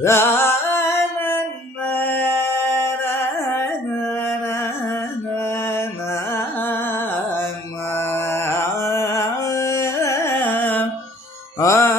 La Wow.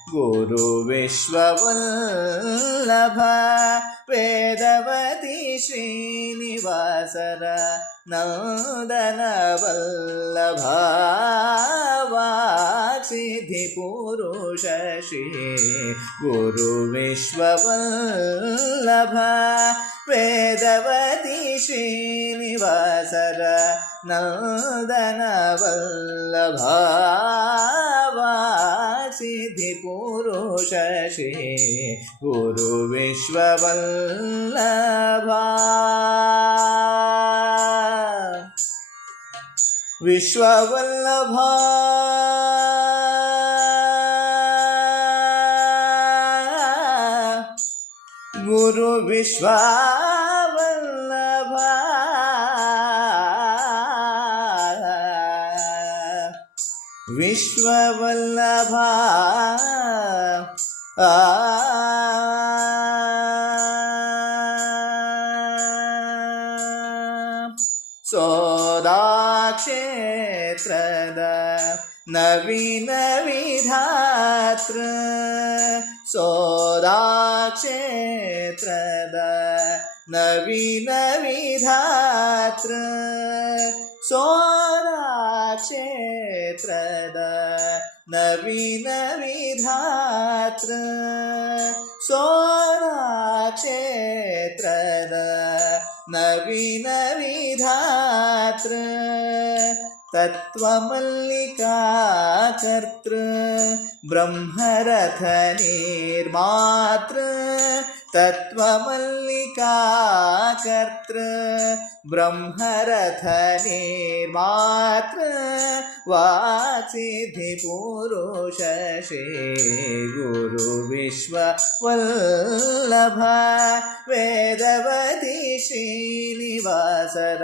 गुरु विश्ववल्लभा वेदवति श्रीनिवासर न दनवल्लभापुरु शशि गुरु विश्ववल्लभा वेदवति श्रीनिवासर नौ सिद्धिपुरुष श्री गुरु विश्ववल्लभा विश्ववल्लभा विश्ववल्लभा। सोदाक्षेत्रद नवीनविधातृ सोदाक्षेत्रद नवीनविधातृ सोदा क्षेत्रद नवीन विधात्र सोराक्षेत्रवीन विधात्र कर्तृ ब्रह्मरथनिर्मातृ तत्त्वमल्लिकाकर्तृ ब्रह्मरथ निर्मातृ गुरुविश्ववल्लभ श्रीगुरुविश्ववल्लभा वेदवति श्रीरिवासर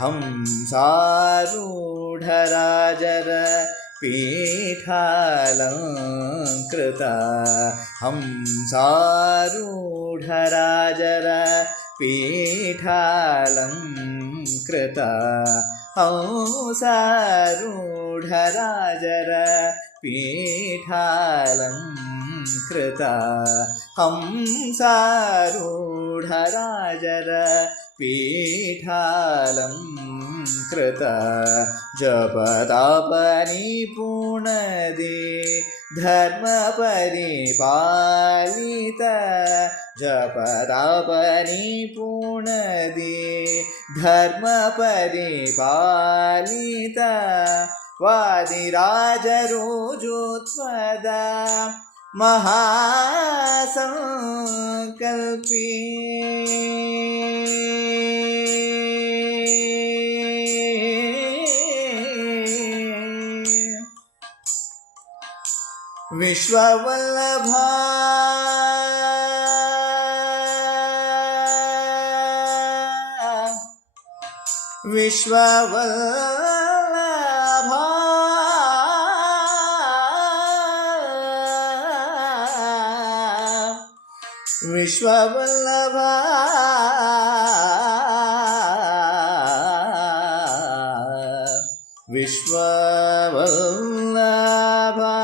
हंसारूढराजर पीठालङ्कृता हंसारूढराजर पीठालङ्कृता हंसारूढराजर पीठालङ्कृता हंसारूढराजर पीठालङ्कृत जपतापनिपुणदे धर्मपरिपालित जपतापनिपुणदे धर्मपरिपालित वादिराजरोजुत्वदा महासङ्कल्पी विश्ववल्लभा। विश्ववल्लभा। விஸ்வவல்லவா விஸ்வவல்லவா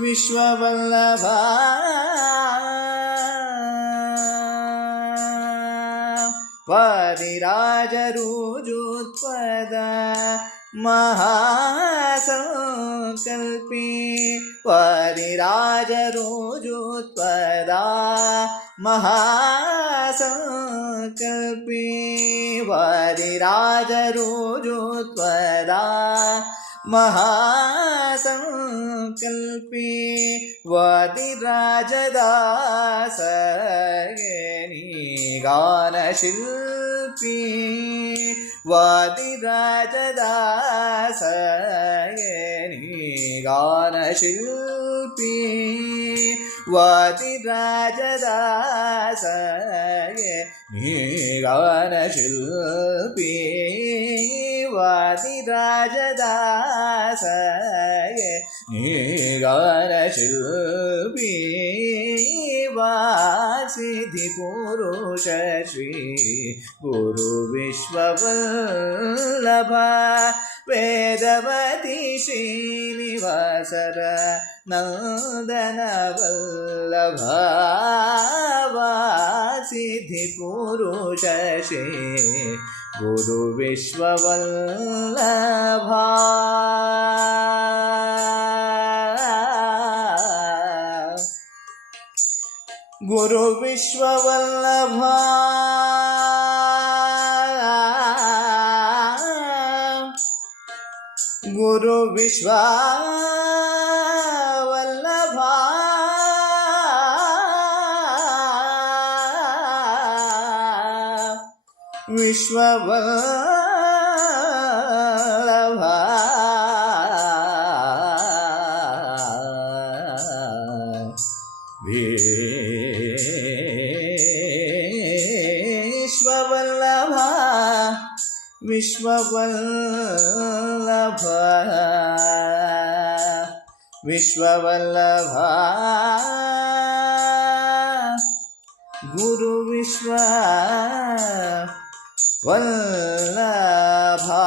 விஸ்வவல்லவா பரிராஜரூஜோத்பத மகா वादिराजरुजुत्पदा महासङ्कल्पी वादिराजरुजुत्पदा महासङ्कल्पी वादिराजदासयनि गानशिल्पी वादिराजदासयनि गानशिल्पी ಗೋಪಿ ವಾದಿ ರಾಜದಾಸಗೆ ಗವನ ಶಿಲ್ಪಿ ವಾದಿ ರಾಜದಾಸಗೆ ಗವನ ಶಿಲ್ಪಿ ವಾ वासिधिपुरुष श्री गुरुविश्ववल्लभ वेदवती श्रीनिवासर नन्दनवल्लभ वासिधिपुरुष श्री गुरुविश्ववल्लभा गुरुविश्ववल्लभा गुरुविश्ववल्लभा विश्ववल्लभा विश्ववल्लभा विश्ववल्लभा। गुरु विश्व वल्लभा